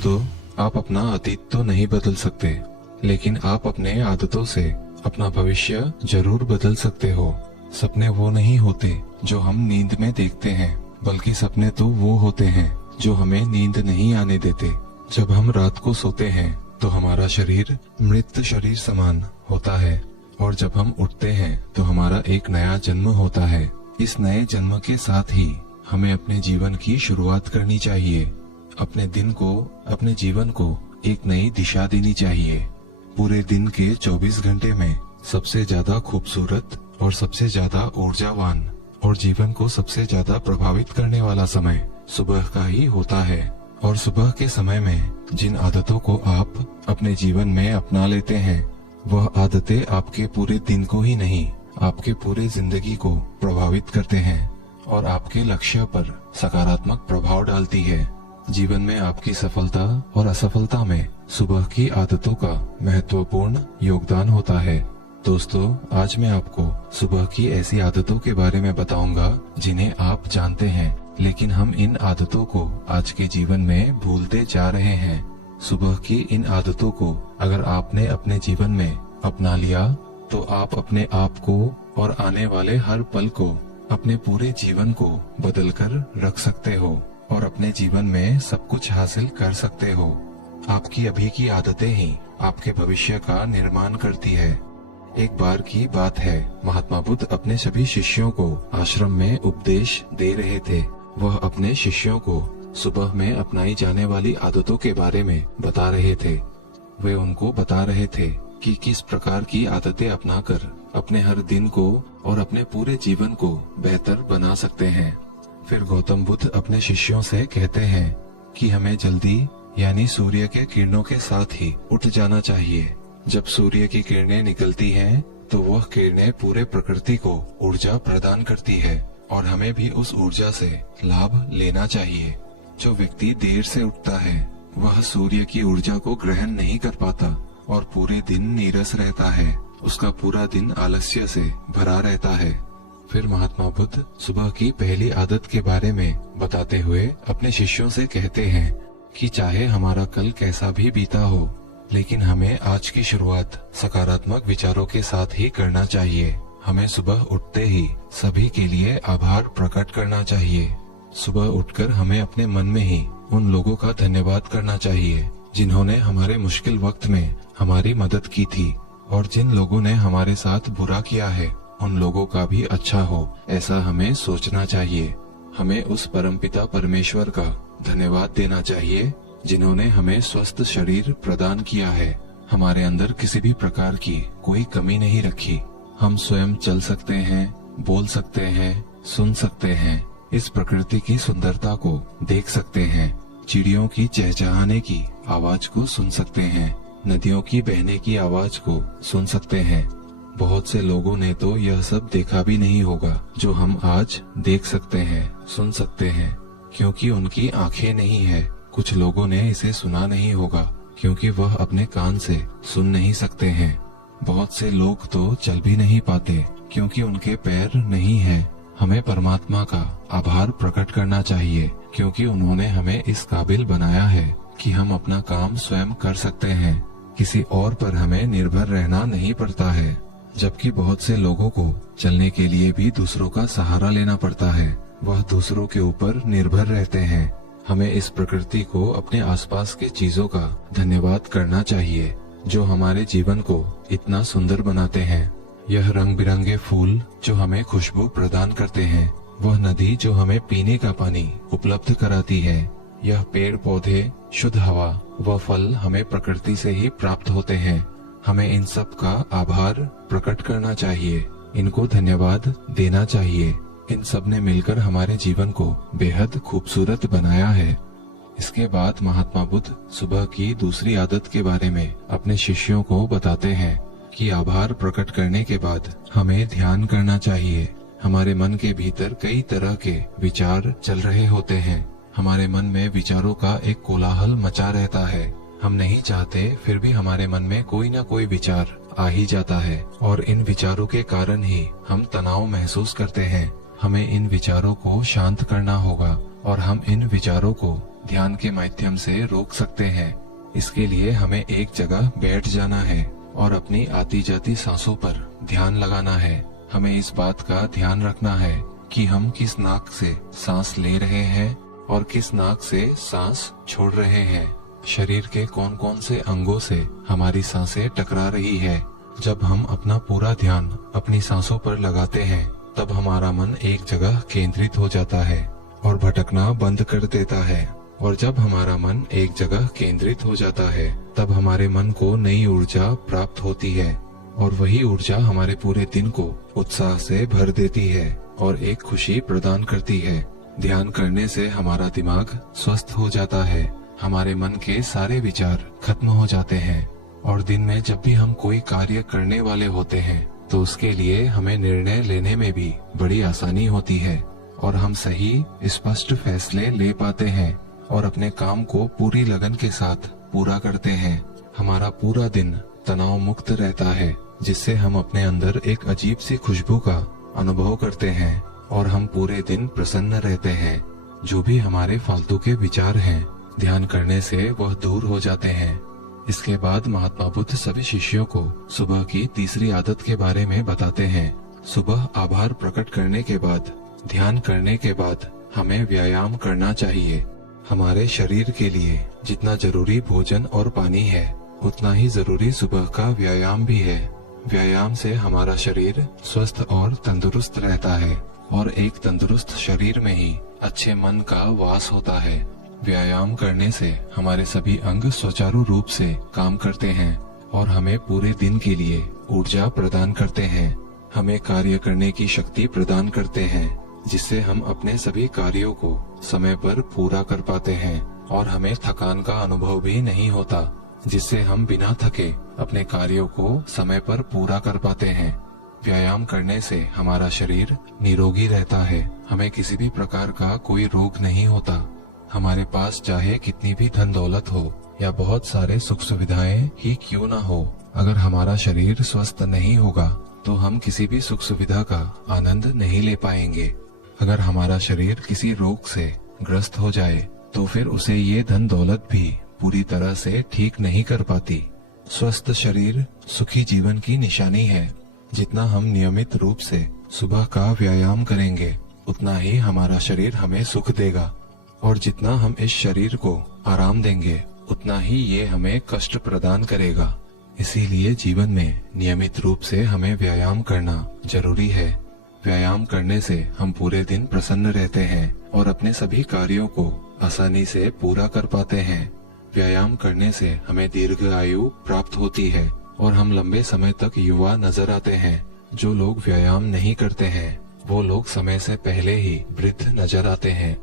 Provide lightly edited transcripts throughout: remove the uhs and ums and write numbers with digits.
दोस्तों, आप अपना अतीत तो नहीं बदल सकते, लेकिन आप अपने आदतों से अपना भविष्य जरूर बदल सकते हो। सपने वो नहीं होते जो हम नींद में देखते हैं, बल्कि सपने तो वो होते हैं जो हमें नींद नहीं आने देते। जब हम रात को सोते हैं तो हमारा शरीर मृत शरीर समान होता है, और जब हम उठते हैं तो हमारा एक नया जन्म होता है। इस नए जन्म के साथ ही हमें अपने जीवन की शुरुआत करनी चाहिए। अपने दिन को, अपने जीवन को एक नई दिशा देनी चाहिए। पूरे दिन के 24 घंटे में सबसे ज्यादा खूबसूरत और सबसे ज्यादा ऊर्जावान और जीवन को सबसे ज्यादा प्रभावित करने वाला समय सुबह का ही होता है। और सुबह के समय में जिन आदतों को आप अपने जीवन में अपना लेते हैं, वह आदतें आपके पूरे दिन को ही नहीं, आपके पूरे जिंदगी को प्रभावित करते हैं और आपके लक्ष्य पर सकारात्मक प्रभाव डालती है। जीवन में आपकी सफलता और असफलता में सुबह की आदतों का महत्वपूर्ण योगदान होता है। दोस्तों, आज मैं आपको सुबह की ऐसी आदतों के बारे में बताऊंगा जिन्हें आप जानते हैं, लेकिन हम इन आदतों को आज के जीवन में भूलते जा रहे हैं। सुबह की इन आदतों को अगर आपने अपने जीवन में अपना लिया तो आप अपने आप को और आने वाले हर पल को, अपने पूरे जीवन को बदल कर रख सकते हो और अपने जीवन में सब कुछ हासिल कर सकते हो। आपकी अभी की आदतें ही आपके भविष्य का निर्माण करती है। एक बार की बात है, महात्मा बुद्ध अपने सभी शिष्यों को आश्रम में उपदेश दे रहे थे। वह अपने शिष्यों को सुबह में अपनाई जाने वाली आदतों के बारे में बता रहे थे। वे उनको बता रहे थे कि किस प्रकार की आदतें अपनाकर अपने हर दिन को और अपने पूरे जीवन को बेहतर बना सकते हैं। फिर गौतम बुद्ध अपने शिष्यों से कहते हैं कि हमें जल्दी यानी सूर्य के किरणों के साथ ही उठ जाना चाहिए। जब सूर्य की किरणें निकलती हैं, तो वह किरणें पूरे प्रकृति को ऊर्जा प्रदान करती है और हमें भी उस ऊर्जा से लाभ लेना चाहिए। जो व्यक्ति देर से उठता है, वह सूर्य की ऊर्जा को ग्रहण नहीं कर पाता और पूरे दिन नीरस रहता है। उसका पूरा दिन आलस्य से भरा रहता है। फिर महात्मा बुद्ध सुबह की पहली आदत के बारे में बताते हुए अपने शिष्यों से कहते हैं कि चाहे हमारा कल कैसा भी बीता हो, लेकिन हमें आज की शुरुआत सकारात्मक विचारों के साथ ही करना चाहिए। हमें सुबह उठते ही सभी के लिए आभार प्रकट करना चाहिए। सुबह उठकर हमें अपने मन में ही उन लोगों का धन्यवाद करना चाहिए जिन्होंने हमारे मुश्किल वक्त में हमारी मदद की थी, और जिन लोगों ने हमारे साथ बुरा किया है उन लोगों का भी अच्छा हो, ऐसा हमें सोचना चाहिए। हमें उस परमपिता परमेश्वर का धन्यवाद देना चाहिए जिन्होंने हमें स्वस्थ शरीर प्रदान किया है। हमारे अंदर किसी भी प्रकार की कोई कमी नहीं रखी। हम स्वयं चल सकते हैं, बोल सकते हैं, सुन सकते हैं, इस प्रकृति की सुंदरता को देख सकते हैं, चिड़ियों की चहचहाने की आवाज को सुन सकते हैं, नदियों की बहने की आवाज को सुन सकते हैं। बहुत से लोगों ने तो यह सब देखा भी नहीं होगा जो हम आज देख सकते हैं, सुन सकते हैं, क्योंकि उनकी आंखें नहीं है। कुछ लोगों ने इसे सुना नहीं होगा क्योंकि वह अपने कान से सुन नहीं सकते हैं। बहुत से लोग तो चल भी नहीं पाते क्योंकि उनके पैर नहीं हैं। हमें परमात्मा का आभार प्रकट करना चाहिए क्योंकि उन्होंने हमें इस काबिल बनाया है कि हम अपना काम स्वयं कर सकते हैं। किसी और पर हमें निर्भर रहना नहीं पड़ता है, जबकि बहुत से लोगों को चलने के लिए भी दूसरों का सहारा लेना पड़ता है। वह दूसरों के ऊपर निर्भर रहते हैं। हमें इस प्रकृति को, अपने आसपास के चीजों का धन्यवाद करना चाहिए जो हमारे जीवन को इतना सुंदर बनाते हैं। यह रंग बिरंगे फूल जो हमें खुशबू प्रदान करते हैं, वह नदी जो हमें पीने का पानी उपलब्ध कराती है, यह पेड़ पौधे, शुद्ध हवा व फल हमें प्रकृति से ही प्राप्त होते हैं। हमें इन सब का आभार प्रकट करना चाहिए, इनको धन्यवाद देना चाहिए। इन सब ने मिलकर हमारे जीवन को बेहद खूबसूरत बनाया है। इसके बाद महात्मा बुद्ध सुबह की दूसरी आदत के बारे में अपने शिष्यों को बताते हैं कि आभार प्रकट करने के बाद हमें ध्यान करना चाहिए। हमारे मन के भीतर कई तरह के विचार चल रहे होते हैं। हमारे मन में विचारों का एक कोलाहल मचा रहता है। हम नहीं चाहते, फिर भी हमारे मन में कोई ना कोई विचार आ ही जाता है और इन विचारों के कारण ही हम तनाव महसूस करते हैं। हमें इन विचारों को शांत करना होगा और हम इन विचारों को ध्यान के माध्यम से रोक सकते हैं। इसके लिए हमें एक जगह बैठ जाना है और अपनी आती जाती सांसों पर ध्यान लगाना है। हमें इस बात का ध्यान रखना है कि हम किस नाक से सांस ले रहे हैं और किस नाक से सांस छोड़ रहे हैं। शरीर के कौन कौन से अंगों से हमारी सांसें टकरा रही है। जब हम अपना पूरा ध्यान अपनी सांसों पर लगाते हैं तब हमारा मन एक जगह केंद्रित हो जाता है और भटकना बंद कर देता है। और जब हमारा मन एक जगह केंद्रित हो जाता है तब हमारे मन को नई ऊर्जा प्राप्त होती है और वही ऊर्जा हमारे पूरे दिन को उत्साह से भर देती है और एक खुशी प्रदान करती है। ध्यान करने से हमारा दिमाग स्वस्थ हो जाता है, हमारे मन के सारे विचार खत्म हो जाते हैं और दिन में जब भी हम कोई कार्य करने वाले होते हैं तो उसके लिए हमें निर्णय लेने में भी बड़ी आसानी होती है और हम सही स्पष्ट फैसले ले पाते हैं और अपने काम को पूरी लगन के साथ पूरा करते हैं। हमारा पूरा दिन तनाव मुक्त रहता है जिससे हम अपने अंदर एक अजीब सी खुशबू का अनुभव करते हैं और हम पूरे दिन प्रसन्न रहते हैं। जो भी हमारे फालतू के विचार हैं ध्यान करने से वह दूर हो जाते हैं। इसके बाद महात्मा बुद्ध सभी शिष्यों को सुबह की तीसरी आदत के बारे में बताते हैं। सुबह आभार प्रकट करने के बाद ध्यान करने के बाद हमें व्यायाम करना चाहिए। हमारे शरीर के लिए जितना जरूरी भोजन और पानी है उतना ही जरूरी सुबह का व्यायाम भी है। व्यायाम से हमारा शरीर स्वस्थ और तंदुरुस्त रहता है और एक तंदुरुस्त शरीर में ही अच्छे मन का वास होता है। व्यायाम करने से हमारे सभी अंग सुचारू रूप से काम करते हैं और हमें पूरे दिन के लिए ऊर्जा प्रदान करते हैं। हमें कार्य करने की शक्ति प्रदान करते हैं जिससे हम अपने सभी कार्यों को समय पर पूरा कर पाते हैं और हमें थकान का अनुभव भी नहीं होता, जिससे हम बिना थके अपने कार्यों को समय पर पूरा कर पाते हैं। व्यायाम करने से हमारा शरीर निरोगी रहता है, हमें किसी भी प्रकार का कोई रोग नहीं होता। हमारे पास चाहे कितनी भी धन दौलत हो या बहुत सारे सुख सुविधाएं ही क्यों ना हो, अगर हमारा शरीर स्वस्थ नहीं होगा तो हम किसी भी सुख सुविधा का आनंद नहीं ले पाएंगे। अगर हमारा शरीर किसी रोग से ग्रस्त हो जाए तो फिर उसे ये धन दौलत भी पूरी तरह से ठीक नहीं कर पाती। स्वस्थ शरीर सुखी जीवन की निशानी है। जितना हम नियमित रूप से सुबह का व्यायाम करेंगे उतना ही हमारा शरीर हमें सुख देगा और जितना हम इस शरीर को आराम देंगे उतना ही ये हमें कष्ट प्रदान करेगा। इसीलिए जीवन में नियमित रूप से हमें व्यायाम करना जरूरी है। व्यायाम करने से हम पूरे दिन प्रसन्न रहते हैं और अपने सभी कार्यों को आसानी से पूरा कर पाते हैं। व्यायाम करने से हमें दीर्घ आयु प्राप्त होती है और हम लंबे समय तक युवा नजर आते हैं। जो लोग व्यायाम नहीं करते हैं वो लोग समय से पहले ही वृद्ध नजर आते हैं।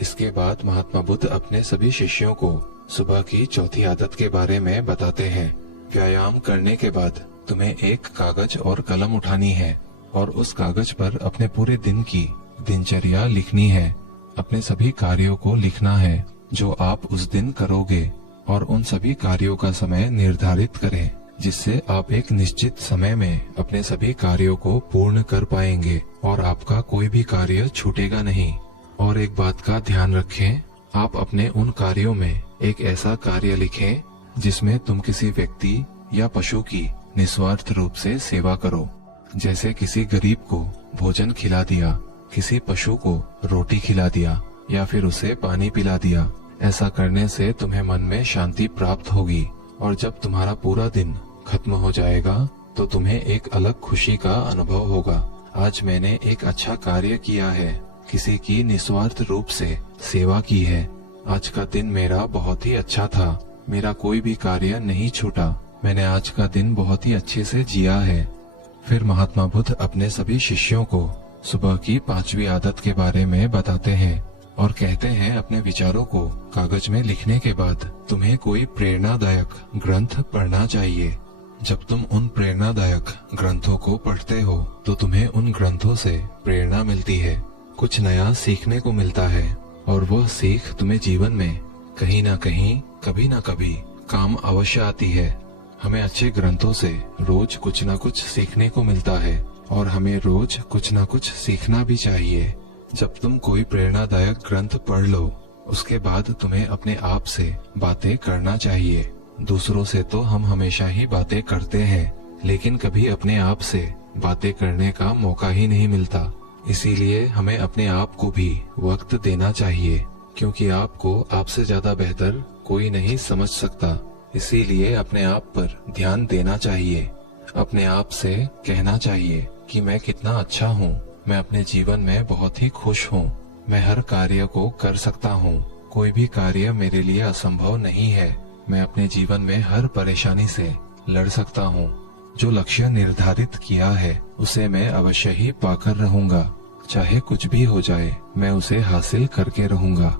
इसके बाद महात्मा बुद्ध अपने सभी शिष्यों को सुबह की चौथी आदत के बारे में बताते हैं। व्यायाम करने के बाद तुम्हें एक कागज और कलम उठानी है और उस कागज पर अपने पूरे दिन की दिनचर्या लिखनी है। अपने सभी कार्यों को लिखना है जो आप उस दिन करोगे और उन सभी कार्यों का समय निर्धारित करें जिससे आप एक निश्चित समय में अपने सभी कार्यों को पूर्ण कर पाएंगे और आपका कोई भी कार्य छूटेगा नहीं। और एक बात का ध्यान रखें, आप अपने उन कार्यों में एक ऐसा कार्य लिखें जिसमें तुम किसी व्यक्ति या पशु की निस्वार्थ रूप से सेवा करो। जैसे किसी गरीब को भोजन खिला दिया, किसी पशु को रोटी खिला दिया या फिर उसे पानी पिला दिया। ऐसा करने से तुम्हें मन में शांति प्राप्त होगी और जब तुम्हारा पूरा दिन खत्म हो जाएगा तो तुम्हें एक अलग खुशी का अनुभव होगा। आज मैंने एक अच्छा कार्य किया है, किसी की निस्वार्थ रूप से सेवा की है। आज का दिन मेरा बहुत ही अच्छा था, मेरा कोई भी कार्य नहीं छूटा, मैंने आज का दिन बहुत ही अच्छे से जिया है। फिर महात्मा बुद्ध अपने सभी शिष्यों को सुबह की 5वीं आदत के बारे में बताते हैं और कहते हैं अपने विचारों को कागज में लिखने के बाद तुम्हें कोई प्रेरणादायक ग्रंथ पढ़ना चाहिए। जब तुम उन प्रेरणादायक ग्रंथों को पढ़ते हो तो तुम्हें उन ग्रंथों से प्रेरणा मिलती है, कुछ नया सीखने को मिलता है और वह सीख तुम्हें जीवन में कहीं ना कहीं कभी ना कभी काम अवश्य आती है। हमें अच्छे ग्रंथों से रोज कुछ ना कुछ सीखने को मिलता है और हमें रोज कुछ ना कुछ सीखना भी चाहिए। जब तुम कोई प्रेरणादायक ग्रंथ पढ़ लो उसके बाद तुम्हें अपने आप से बातें करना चाहिए। दूसरों से तो हम हमेशा ही बातें करते हैं, लेकिन कभी अपने आप से बातें करने का मौका ही नहीं मिलता। इसीलिए हमें अपने आप को भी वक्त देना चाहिए, क्योंकि आपको आपसे ज्यादा बेहतर कोई नहीं समझ सकता। इसीलिए अपने आप पर ध्यान देना चाहिए। अपने आप से कहना चाहिए कि मैं कितना अच्छा हूँ, मैं अपने जीवन में बहुत ही खुश हूँ, मैं हर कार्य को कर सकता हूँ, कोई भी कार्य मेरे लिए असंभव नहीं है, मैं अपने जीवन में हर परेशानी से लड़ सकता हूँ, जो लक्ष्य निर्धारित किया है उसे मैं अवश्य ही पाकर रहूंगा, चाहे कुछ भी हो जाए मैं उसे हासिल करके रहूंगा।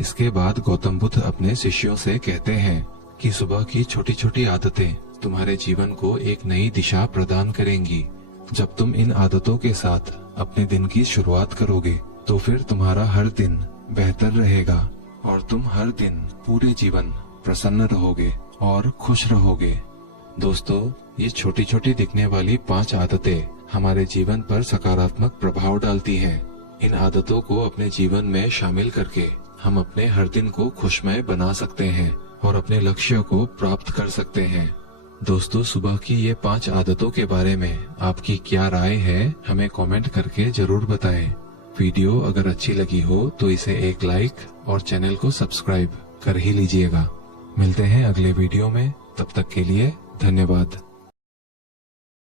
इसके बाद गौतम बुद्ध अपने शिष्यों से कहते हैं कि सुबह की छोटी छोटी आदतें तुम्हारे जीवन को एक नई दिशा प्रदान करेंगी। जब तुम इन आदतों के साथ अपने दिन की शुरुआत करोगे तो फिर तुम्हारा हर दिन बेहतर रहेगा और तुम हर दिन पूरे जीवन प्रसन्न रहोगे और खुश रहोगे। दोस्तों, ये छोटी छोटी दिखने वाली 5 आदतें हमारे जीवन पर सकारात्मक प्रभाव डालती हैं। इन आदतों को अपने जीवन में शामिल करके हम अपने हर दिन को खुशमय बना सकते हैं और अपने लक्ष्य को प्राप्त कर सकते हैं। दोस्तों, सुबह की ये 5 आदतों के बारे में आपकी क्या राय है, हमें कमेंट करके जरूर बताएं। वीडियो अगर अच्छी लगी हो तो इसे एक लाइक और चैनल को सब्सक्राइब कर ही लीजिएगा। मिलते हैं अगले वीडियो में, तब तक के लिए धन्यवाद।